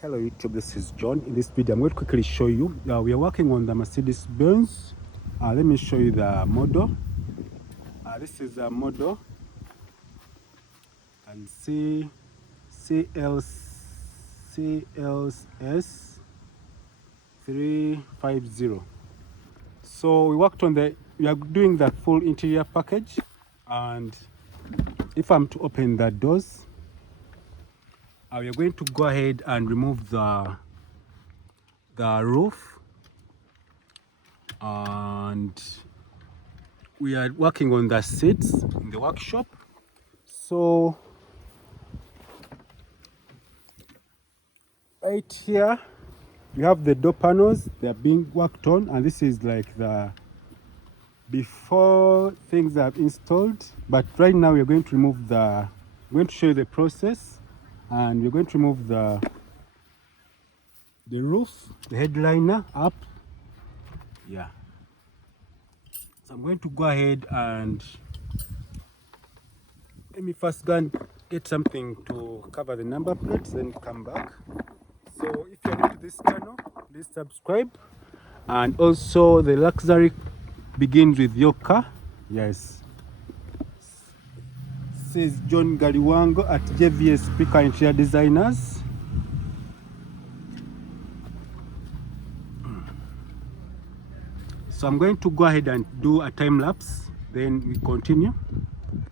Hello YouTube, this is John. In this video I'm going to quickly show you, we are working on the Mercedes-Benz. Let me show you the model. This is a model and CLS 350. So we are doing the full interior package, and if I'm to open the doors, we are going to go ahead and remove the roof, and we are working on the seats in the workshop. So right here you have the door panels. They are being worked on, and this is like the before things are installed. But right now we are going to remove I'm going to show you the process, and we're going to remove the roof, the headliner up. Yeah, so I'm going to go ahead and let me first go and get something to cover the number plates, then come back. So if you're new to this channel, please subscribe. And also, the luxury begins with your car. Yes, says John Galiwango at JVS Speaker Interior Designers. So I'm going to go ahead and do a time lapse, then we continue.